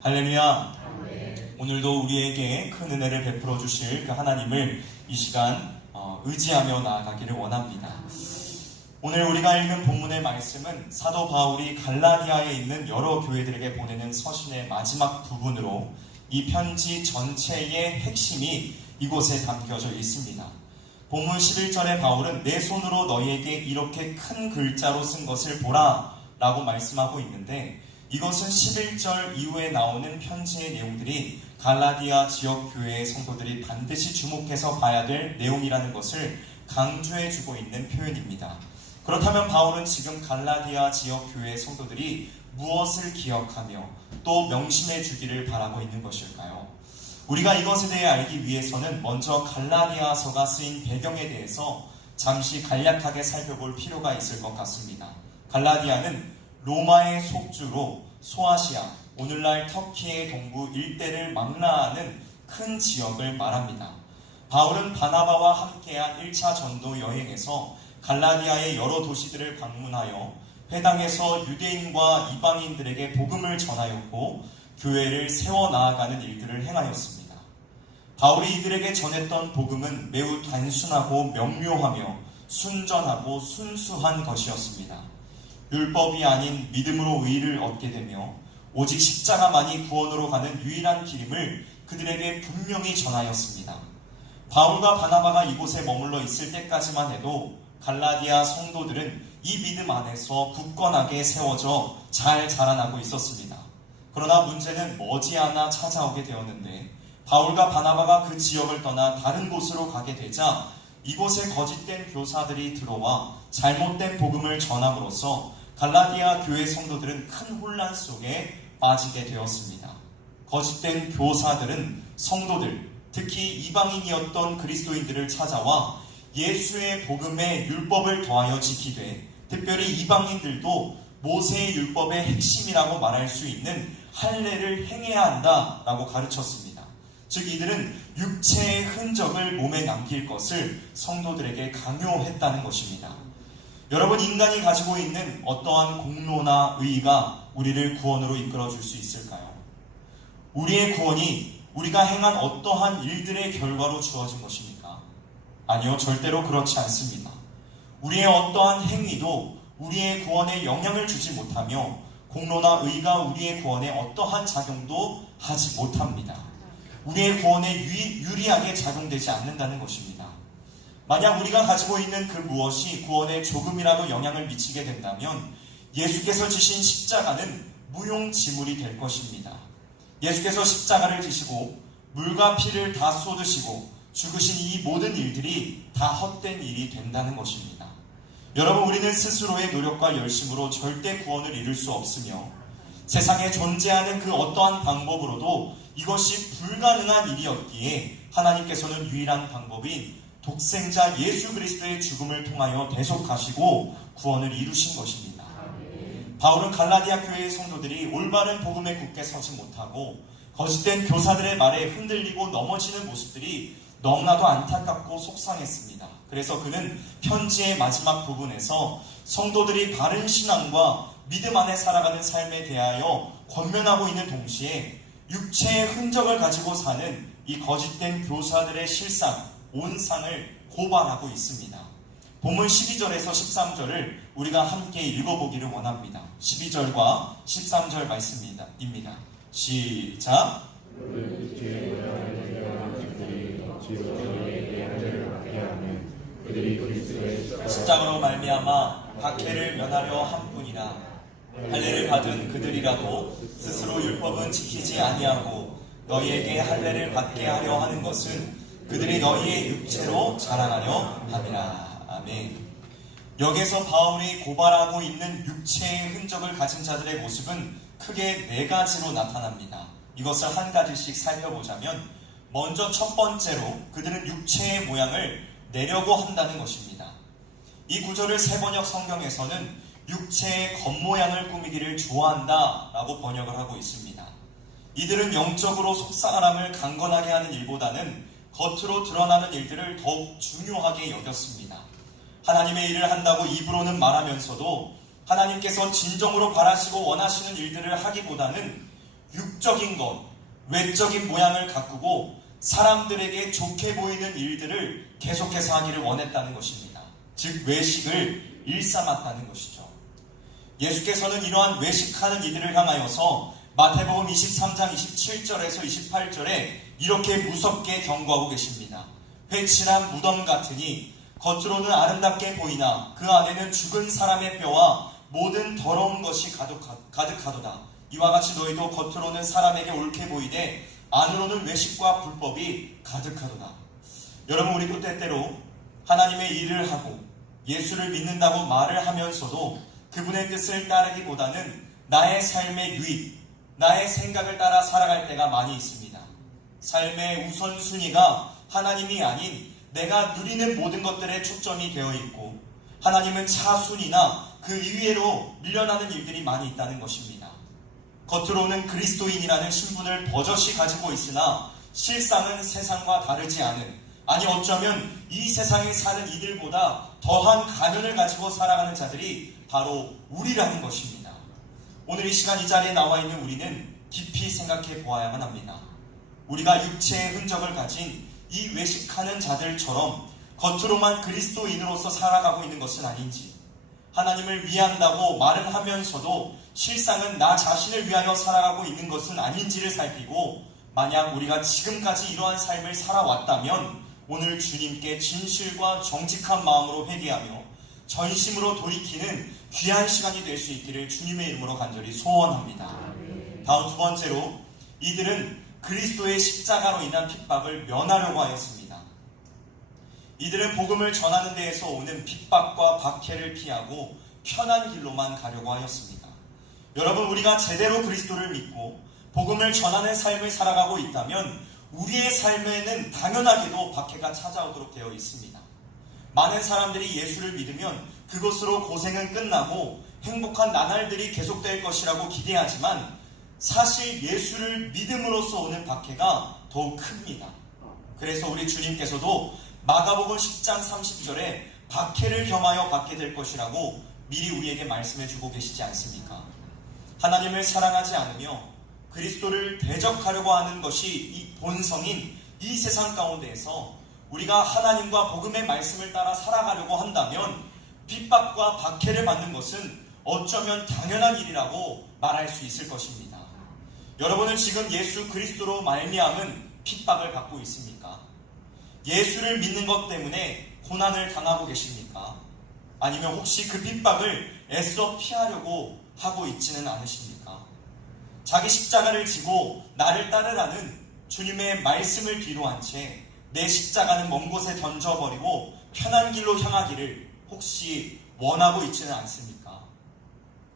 할렐루야. 오늘도 우리에게 큰 은혜를 베풀어 주실 그 하나님을 이 시간 의지하며 나아가기를 원합니다. 오늘 우리가 읽은 본문의 말씀은 사도 바울이 갈라디아에 있는 여러 교회들에게 보내는 서신의 마지막 부분으로 이 편지 전체의 핵심이 이곳에 담겨져 있습니다. 본문 11절에 바울은 내 손으로 너희에게 이렇게 큰 글자로 쓴 것을 보라 라고 말씀하고 있는데, 이것은 11절 이후에 나오는 편지의 내용들이 갈라디아 지역 교회의 성도들이 반드시 주목해서 봐야 될 내용이라는 것을 강조해주고 있는 표현입니다. 그렇다면 바울은 지금 갈라디아 지역 교회의 성도들이 무엇을 기억하며 또 명심해 주기를 바라고 있는 것일까요? 우리가 이것에 대해 알기 위해서는 먼저 갈라디아서가 쓰인 배경에 대해서 잠시 간략하게 살펴볼 필요가 있을 것 같습니다. 갈라디아는 로마의 속주로 소아시아, 오늘날 터키의 동부 일대를 망라하는 큰 지역을 말합니다. 바울은 바나바와 함께한 1차 전도 여행에서 갈라디아의 여러 도시들을 방문하여 회당에서 유대인과 이방인들에게 복음을 전하였고 교회를 세워나가는 일들을 행하였습니다. 바울이 이들에게 전했던 복음은 매우 단순하고 명료하며 순전하고 순수한 것이었습니다. 율법이 아닌 믿음으로 의의를 얻게 되며 오직 십자가만이 구원으로 가는 유일한 길임을 그들에게 분명히 전하였습니다. 바울과 바나바가 이곳에 머물러 있을 때까지만 해도 갈라디아 성도들은 이 믿음 안에서 굳건하게 세워져 잘 자라나고 있었습니다. 그러나 문제는 머지않아 찾아오게 되었는데, 바울과 바나바가 그 지역을 떠나 다른 곳으로 가게 되자 이곳에 거짓된 교사들이 들어와 잘못된 복음을 전함으로써 갈라디아 교회 성도들은 큰 혼란 속에 빠지게 되었습니다. 거짓된 교사들은 성도들, 특히 이방인이었던 그리스도인들을 찾아와 예수의 복음에 율법을 더하여 지키되, 특별히 이방인들도 모세의 율법의 핵심이라고 말할 수 있는 할례를 행해야 한다라고 가르쳤습니다. 즉 이들은 육체의 흔적을 몸에 남길 것을 성도들에게 강요했다는 것입니다. 여러분, 인간이 가지고 있는 어떠한 공로나 의의가 우리를 구원으로 이끌어줄 수 있을까요? 우리의 구원이 우리가 행한 어떠한 일들의 결과로 주어진 것입니까? 아니요, 절대로 그렇지 않습니다. 우리의 어떠한 행위도 우리의 구원에 영향을 주지 못하며 공로나 의의가 우리의 구원에 어떠한 작용도 하지 못합니다. 우리의 구원에 유리하게 작용되지 않는다는 것입니다. 만약 우리가 가지고 있는 그 무엇이 구원에 조금이라도 영향을 미치게 된다면 예수께서 지신 십자가는 무용지물이 될 것입니다. 예수께서 십자가를 지시고 물과 피를 다 쏟으시고 죽으신 이 모든 일들이 다 헛된 일이 된다는 것입니다. 여러분, 우리는 스스로의 노력과 열심으로 절대 구원을 이룰 수 없으며 세상에 존재하는 그 어떠한 방법으로도 이것이 불가능한 일이었기에 하나님께서는 유일한 방법인 독생자 예수 그리스도의 죽음을 통하여 대속하시고 구원을 이루신 것입니다. 바울은 갈라디아 교회의 성도들이 올바른 복음에 굳게 서지 못하고 거짓된 교사들의 말에 흔들리고 넘어지는 모습들이 너무나도 안타깝고 속상했습니다. 그래서 그는 편지의 마지막 부분에서 성도들이 바른 신앙과 믿음 안에 살아가는 삶에 대하여 권면하고 있는 동시에 육체의 흔적을 가지고 사는 이 거짓된 교사들의 실상, 온상을 고발하고 있습니다. 본문 12절에서 13절을 우리가 함께 읽어보기를 원합니다. 12절과 13절 말씀입니다. 시작! 십자가로 말미암아 박해를 면하려 함뿐이라. 할례를 받은 그들이라도 스스로 율법은 지키지 아니하고 너희에게 할례를 받게 하려 하는 것은 그들이 너희의 육체로 자랑하려 함이라. 아멘. 여기서 바울이 고발하고 있는 육체의 흔적을 가진 자들의 모습은 크게 네 가지로 나타납니다. 이것을 한 가지씩 살펴보자면, 먼저 첫 번째로 그들은 육체의 모양을 내려고 한다는 것입니다. 이 구절을 새번역 성경에서는 육체의 겉모양을 꾸미기를 좋아한다 라고 번역을 하고 있습니다. 이들은 영적으로 속사람을 강건하게 하는 일보다는 겉으로 드러나는 일들을 더욱 중요하게 여겼습니다. 하나님의 일을 한다고 입으로는 말하면서도 하나님께서 진정으로 바라시고 원하시는 일들을 하기보다는 육적인 것, 외적인 모양을 가꾸고 사람들에게 좋게 보이는 일들을 계속해서 하기를 원했다는 것입니다. 즉 외식을 일삼았다는 것이죠. 예수께서는 이러한 외식하는 이들을 향하여서 마태복음 23장 27절에서 28절에 이렇게 무섭게 경고하고 계십니다. 회칠한 무덤 같으니 겉으로는 아름답게 보이나 그 안에는 죽은 사람의 뼈와 모든 더러운 것이 가득하도다. 이와 같이 너희도 겉으로는 사람에게 옳게 보이되 안으로는 외식과 불법이 가득하도다. 여러분, 우리도 때때로 하나님의 일을 하고 예수를 믿는다고 말을 하면서도 그분의 뜻을 따르기보다는 나의 삶의 유익, 나의 생각을 따라 살아갈 때가 많이 있습니다. 삶의 우선순위가 하나님이 아닌 내가 누리는 모든 것들에 초점이 되어 있고 하나님은 차순위나 그 이외로 밀려나는 일들이 많이 있다는 것입니다. 겉으로는 그리스도인이라는 신분을 버젓이 가지고 있으나 실상은 세상과 다르지 않은, 아니 어쩌면 이 세상에 사는 이들보다 더한 가면을 가지고 살아가는 자들이 바로 우리라는 것입니다. 오늘 이 시간 이 자리에 나와 있는 우리는 깊이 생각해 보아야만 합니다. 우리가 육체의 흔적을 가진 이 외식하는 자들처럼 겉으로만 그리스도인으로서 살아가고 있는 것은 아닌지, 하나님을 위한다고 말을 하면서도 실상은 나 자신을 위하여 살아가고 있는 것은 아닌지를 살피고, 만약 우리가 지금까지 이러한 삶을 살아왔다면 오늘 주님께 진실과 정직한 마음으로 회개하며 전심으로 돌이키는 귀한 시간이 될 수 있기를 주님의 이름으로 간절히 소원합니다. 다음 두 번째로, 이들은 그리스도의 십자가로 인한 핍박을 면하려고 하였습니다. 이들은 복음을 전하는 데에서 오는 핍박과 박해를 피하고 편한 길로만 가려고 하였습니다. 여러분, 우리가 제대로 그리스도를 믿고 복음을 전하는 삶을 살아가고 있다면 우리의 삶에는 당연하게도 박해가 찾아오도록 되어 있습니다. 많은 사람들이 예수를 믿으면 그것으로 고생은 끝나고 행복한 나날들이 계속될 것이라고 기대하지만 사실 예수를 믿음으로써 오는 박해가 더욱 큽니다. 그래서 우리 주님께서도 마가복음 10장 30절에 박해를 겸하여 받게 될 것이라고 미리 우리에게 말씀해 주고 계시지 않습니까? 하나님을 사랑하지 않으며 그리스도를 대적하려고 하는 것이 이 본성인 이 세상 가운데에서 우리가 하나님과 복음의 말씀을 따라 살아가려고 한다면 핍박과 박해를 받는 것은 어쩌면 당연한 일이라고 말할 수 있을 것입니다. 여러분은 지금 예수 그리스도로 말미암은 핍박을 받고 있습니까? 예수를 믿는 것 때문에 고난을 당하고 계십니까? 아니면 혹시 그 핍박을 애써 피하려고 하고 있지는 않으십니까? 자기 십자가를 지고 나를 따르라는 주님의 말씀을 뒤로 한 채 내 십자가는 먼 곳에 던져버리고 편한 길로 향하기를 혹시 원하고 있지는 않습니까?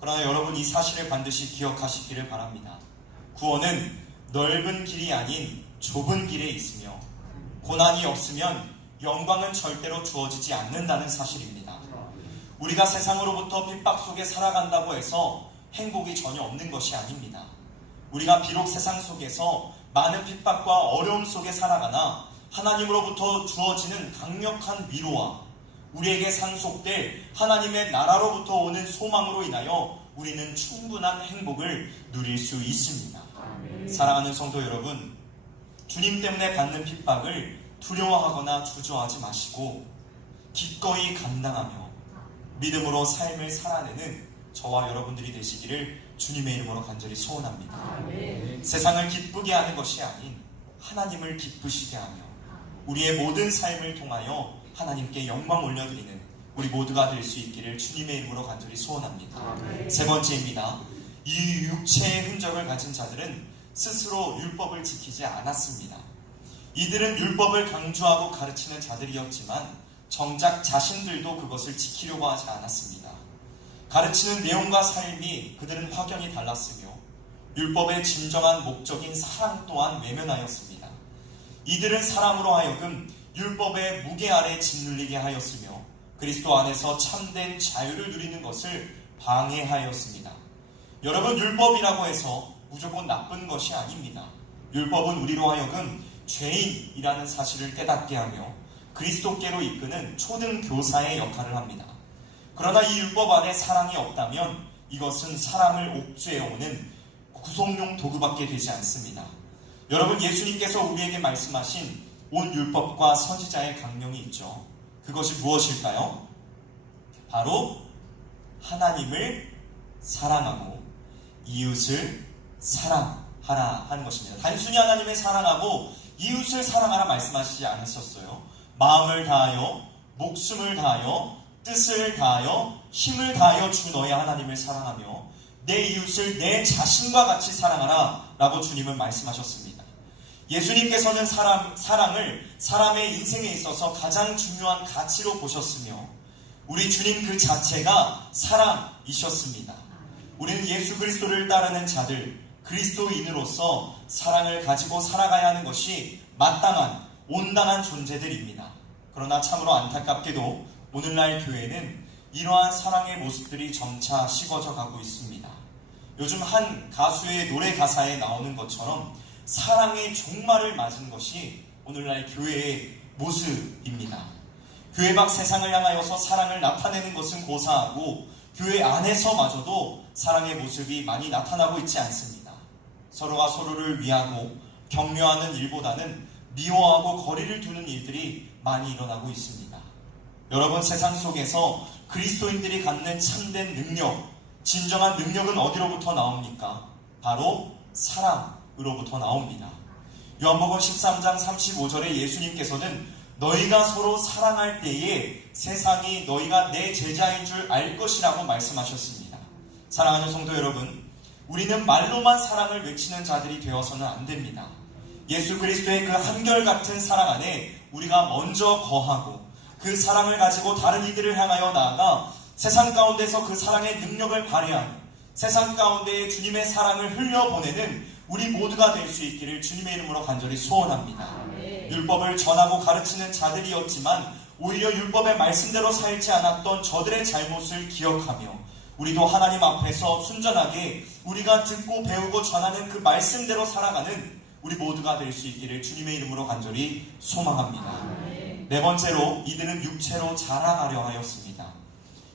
그러나 여러분, 이 사실을 반드시 기억하시기를 바랍니다. 구원은 넓은 길이 아닌 좁은 길에 있으며 고난이 없으면 영광은 절대로 주어지지 않는다는 사실입니다. 우리가 세상으로부터 핍박 속에 살아간다고 해서 행복이 전혀 없는 것이 아닙니다. 우리가 비록 세상 속에서 많은 핍박과 어려움 속에 살아가나 하나님으로부터 주어지는 강력한 위로와 우리에게 상속될 하나님의 나라로부터 오는 소망으로 인하여 우리는 충분한 행복을 누릴 수 있습니다. 사랑하는 성도 여러분, 주님 때문에 받는 핍박을 두려워하거나 주저하지 마시고 기꺼이 감당하며 믿음으로 삶을 살아내는 저와 여러분들이 되시기를 주님의 이름으로 간절히 소원합니다. 세상을 기쁘게 하는 것이 아닌 하나님을 기쁘시게 하며 우리의 모든 삶을 통하여 하나님께 영광 올려드리는 우리 모두가 될 수 있기를 주님의 이름으로 간절히 소원합니다. 세 번째입니다. 이 육체의 흔적을 가진 자들은 스스로 율법을 지키지 않았습니다. 이들은 율법을 강조하고 가르치는 자들이었지만 정작 자신들도 그것을 지키려고 하지 않았습니다. 가르치는 내용과 삶이 그들은 확연히 달랐으며 율법의 진정한 목적인 사랑 또한 외면하였습니다. 이들은 사람으로 하여금 율법의 무게 아래 짓눌리게 하였으며 그리스도 안에서 참된 자유를 누리는 것을 방해하였습니다. 여러분, 율법이라고 해서 무조건 나쁜 것이 아닙니다. 율법은 우리로 하여금 죄인이라는 사실을 깨닫게 하며 그리스도께로 이끄는 초등 교사의 역할을 합니다. 그러나 이 율법 안에 사랑이 없다면 이것은 사람을 옥죄어오는 구속용 도구밖에 되지 않습니다. 여러분, 예수님께서 우리에게 말씀하신 온 율법과 선지자의 강령이 있죠. 그것이 무엇일까요? 바로 하나님을 사랑하고 이웃을 사랑하라 하는 것입니다. 단순히 하나님을 사랑하고 이웃을 사랑하라 말씀하시지 않으셨어요. 마음을 다하여, 목숨을 다하여, 뜻을 다하여, 힘을 다하여 주 너의 하나님을 사랑하며 내 이웃을 내 자신과 같이 사랑하라 라고 주님은 말씀하셨습니다. 예수님께서는 사랑을 사람의 인생에 있어서 가장 중요한 가치로 보셨으며 우리 주님 그 자체가 사랑이셨습니다. 우리는 예수 그리스도를 따르는 자들, 그리스도인으로서 사랑을 가지고 살아가야 하는 것이 마땅한, 온당한 존재들입니다. 그러나 참으로 안타깝게도 오늘날 교회는 이러한 사랑의 모습들이 점차 식어져 가고 있습니다. 요즘 한 가수의 노래 가사에 나오는 것처럼 사랑의 종말을 맞은 것이 오늘날 교회의 모습입니다. 교회 밖 세상을 향하여서 사랑을 나타내는 것은 고사하고 교회 안에서마저도 사랑의 모습이 많이 나타나고 있지 않습니다. 서로가 서로를 위하고 격려하는 일보다는 미워하고 거리를 두는 일들이 많이 일어나고 있습니다. 여러분, 세상 속에서 그리스도인들이 갖는 참된 능력, 진정한 능력은 어디로부터 나옵니까? 바로 사랑으로부터 나옵니다. 요한복음 13장 35절에 예수님께서는 너희가 서로 사랑할 때에 세상이 너희가 내 제자인 줄 알 것이라고 말씀하셨습니다. 사랑하는 성도 여러분, 우리는 말로만 사랑을 외치는 자들이 되어서는 안 됩니다. 예수 그리스도의 그 한결같은 사랑 안에 우리가 먼저 거하고 그 사랑을 가지고 다른 이들을 향하여 나아가 세상 가운데서 그 사랑의 능력을 발휘하는, 세상 가운데에 주님의 사랑을 흘려보내는 우리 모두가 될 수 있기를 주님의 이름으로 간절히 소원합니다. 율법을 전하고 가르치는 자들이었지만 오히려 율법의 말씀대로 살지 않았던 저들의 잘못을 기억하며 우리도 하나님 앞에서 순전하게 우리가 듣고 배우고 전하는 그 말씀대로 살아가는 우리 모두가 될 수 있기를 주님의 이름으로 간절히 소망합니다. 네 번째로, 이들은 육체로 자랑하려 하였습니다.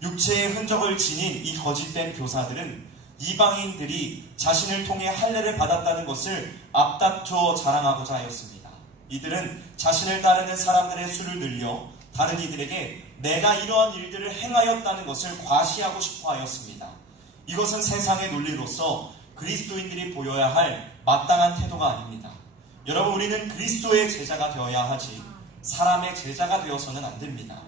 육체의 흔적을 지닌 이 거짓된 교사들은 이방인들이 자신을 통해 할례를 받았다는 것을 앞다투어 자랑하고자 하였습니다. 이들은 자신을 따르는 사람들의 수를 늘려 다른 이들에게 내가 이러한 일들을 행하였다는 것을 과시하고 싶어 하였습니다. 이것은 세상의 논리로서 그리스도인들이 보여야 할 마땅한 태도가 아닙니다. 여러분, 우리는 그리스도의 제자가 되어야 하지 사람의 제자가 되어서는 안 됩니다.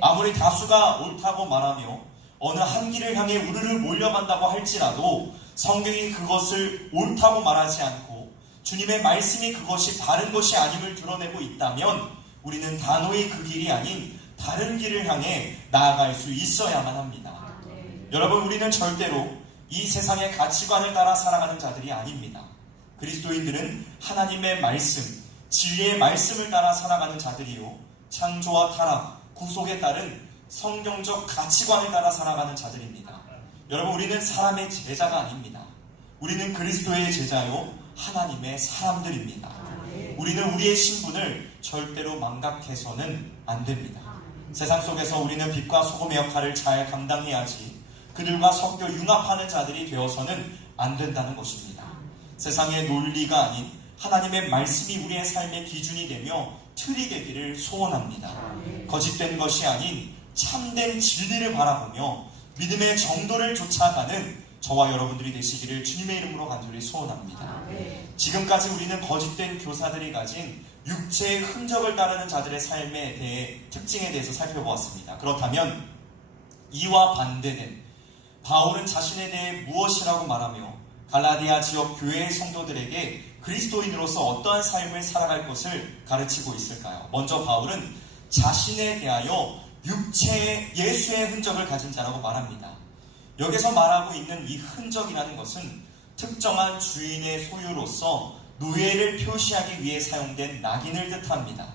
아무리 다수가 옳다고 말하며 어느 한 길을 향해 우르르 몰려간다고 할지라도 성경이 그것을 옳다고 말하지 않고 주님의 말씀이 그것이 바른 것이 아님을 드러내고 있다면 우리는 단호히 그 길이 아닌 다른 길을 향해 나아갈 수 있어야만 합니다. 여러분, 우리는 절대로 이 세상의 가치관을 따라 살아가는 자들이 아닙니다. 그리스도인들은 하나님의 말씀, 진리의 말씀을 따라 살아가는 자들이요, 창조와 타락, 구속에 따른 성경적 가치관을 따라 살아가는 자들입니다. 여러분, 우리는 사람의 제자가 아닙니다. 우리는 그리스도의 제자요, 하나님의 사람들입니다. 우리는 우리의 신분을 절대로 망각해서는 안 됩니다. 세상 속에서 우리는 빛과 소금의 역할을 잘 감당해야지 그들과 섞여 융합하는 자들이 되어서는 안 된다는 것입니다. 세상의 논리가 아닌 하나님의 말씀이 우리의 삶의 기준이 되며 틀이 되기를 소원합니다. 거짓된 것이 아닌 참된 진리를 바라보며 믿음의 정도를 쫓아가는 저와 여러분들이 되시기를 주님의 이름으로 간절히 소원합니다. 지금까지 우리는 거짓된 교사들이 가진 육체의 흔적을 따르는 자들의 삶에 대해 특징에 대해서 살펴보았습니다. 그렇다면 이와 반대된 바울은 자신에 대해 무엇이라고 말하며 갈라디아 지역 교회의 성도들에게 그리스도인으로서 어떠한 삶을 살아갈 것을 가르치고 있을까요? 먼저 바울은 자신에 대하여 육체의 예수의 흔적을 가진 자라고 말합니다. 여기서 말하고 있는 이 흔적이라는 것은 특정한 주인의 소유로서 노예를 표시하기 위해 사용된 낙인을 뜻합니다.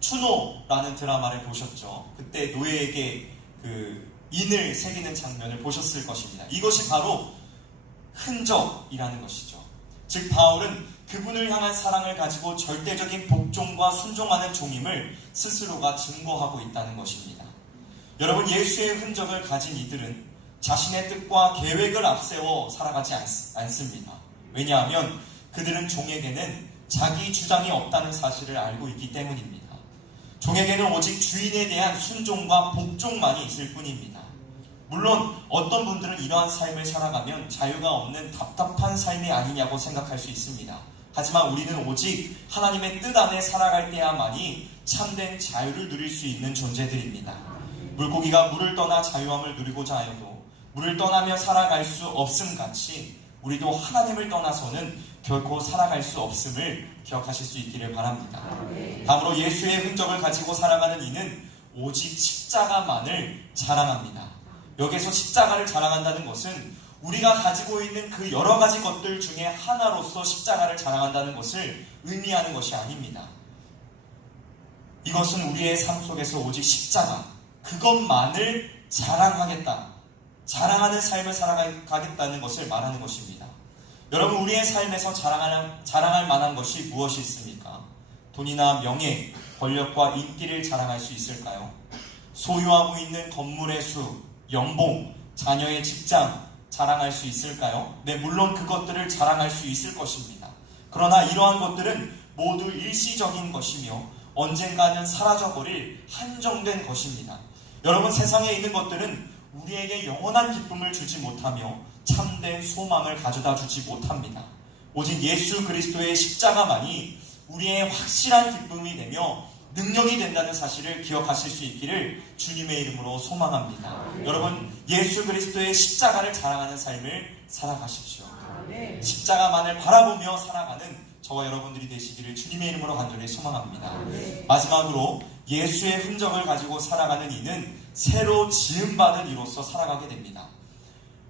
추노라는 드라마를 보셨죠? 그때 노예에게 그 인을 새기는 장면을 보셨을 것입니다. 이것이 바로 흔적이라는 것이죠. 즉 바울은 그분을 향한 사랑을 가지고 절대적인 복종과 순종하는 종임을 스스로가 증거하고 있다는 것입니다. 여러분, 예수의 흔적을 가진 이들은 자신의 뜻과 계획을 앞세워 살아가지 않습니다. 왜냐하면 그들은 종에게는 자기 주장이 없다는 사실을 알고 있기 때문입니다. 종에게는 오직 주인에 대한 순종과 복종만이 있을 뿐입니다. 물론 어떤 분들은 이러한 삶을 살아가면 자유가 없는 답답한 삶이 아니냐고 생각할 수 있습니다. 하지만 우리는 오직 하나님의 뜻 안에 살아갈 때야만이 참된 자유를 누릴 수 있는 존재들입니다. 물고기가 물을 떠나 자유함을 누리고자 하여도 물을 떠나며 살아갈 수 없음 같이 우리도 하나님을 떠나서는 결코 살아갈 수 없음을 기억하실 수 있기를 바랍니다. 다음으로 예수의 흔적을 가지고 살아가는 이는 오직 십자가만을 자랑합니다. 여기서 십자가를 자랑한다는 것은 우리가 가지고 있는 그 여러 가지 것들 중에 하나로서 십자가를 자랑한다는 것을 의미하는 것이 아닙니다. 이것은 우리의 삶 속에서 오직 십자가, 그것만을 자랑하겠다, 자랑하는 삶을 살아가겠다는 것을 말하는 것입니다. 여러분, 우리의 삶에서 자랑할 만한 것이 무엇이 있습니까? 돈이나 명예, 권력과 인기를 자랑할 수 있을까요? 소유하고 있는 건물의 수, 연봉, 자녀의 직장 자랑할 수 있을까요? 네, 물론 그것들을 자랑할 수 있을 것입니다. 그러나 이러한 것들은 모두 일시적인 것이며 언젠가는 사라져버릴 한정된 것입니다. 여러분, 세상에 있는 것들은 우리에게 영원한 기쁨을 주지 못하며 참된 소망을 가져다 주지 못합니다. 오직 예수 그리스도의 십자가만이 우리의 확실한 기쁨이 되며 능력이 된다는 사실을 기억하실 수 있기를 주님의 이름으로 소망합니다. 여러분, 예수 그리스도의 십자가를 자랑하는 삶을 살아가십시오. 십자가만을 바라보며 살아가는 저와 여러분들이 되시기를 주님의 이름으로 간절히 소망합니다. 마지막으로 예수의 흔적을 가지고 살아가는 이는 새로 지음받은 이로서 살아가게 됩니다.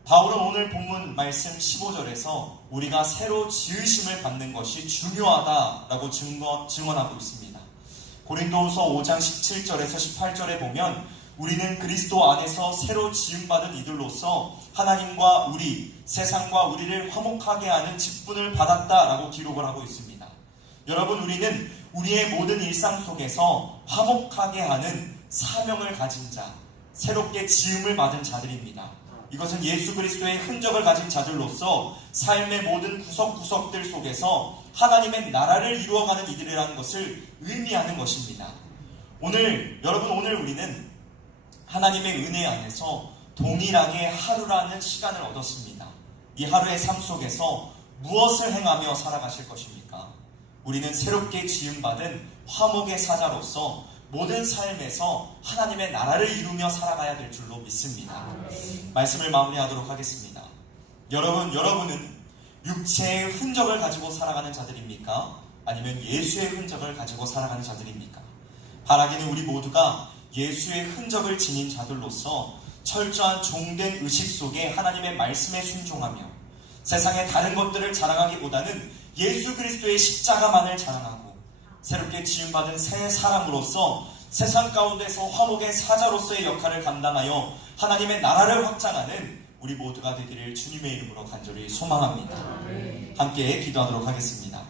바울은 오늘 본문 말씀 15절에서 우리가 새로 지으심을 받는 것이 중요하다라고 증언하고 있습니다. 고린도후서 5장 17절에서 18절에 보면 우리는 그리스도 안에서 새로 지음받은 이들로서 하나님과 우리, 세상과 우리를 화목하게 하는 직분을 받았다라고 기록을 하고 있습니다. 여러분, 우리는 우리의 모든 일상 속에서 화목하게 하는 사명을 가진 자, 새롭게 지음을 받은 자들입니다. 이것은 예수 그리스도의 흔적을 가진 자들로서 삶의 모든 구석구석들 속에서 하나님의 나라를 이루어가는 이들이라는 것을 의미하는 것입니다. 오늘 우리는 하나님의 은혜 안에서 동일하게 하루라는 시간을 얻었습니다. 이 하루의 삶 속에서 무엇을 행하며 살아가실 것입니까? 우리는 새롭게 지음받은 화목의 사자로서 모든 삶에서 하나님의 나라를 이루며 살아가야 될 줄로 믿습니다. 말씀을 마무리하도록 하겠습니다. 여러분은 육체의 흔적을 가지고 살아가는 자들입니까? 아니면 예수의 흔적을 가지고 살아가는 자들입니까? 바라기는 우리 모두가 예수의 흔적을 지닌 자들로서 철저한 종된 의식 속에 하나님의 말씀에 순종하며 세상의 다른 것들을 자랑하기보다는 예수 그리스도의 십자가만을 자랑하고 새롭게 지음받은 새 사람으로서 세상 가운데서 화목의 사자로서의 역할을 감당하여 하나님의 나라를 확장하는 우리 모두가 되기를 주님의 이름으로 간절히 소망합니다. 함께 기도하도록 하겠습니다.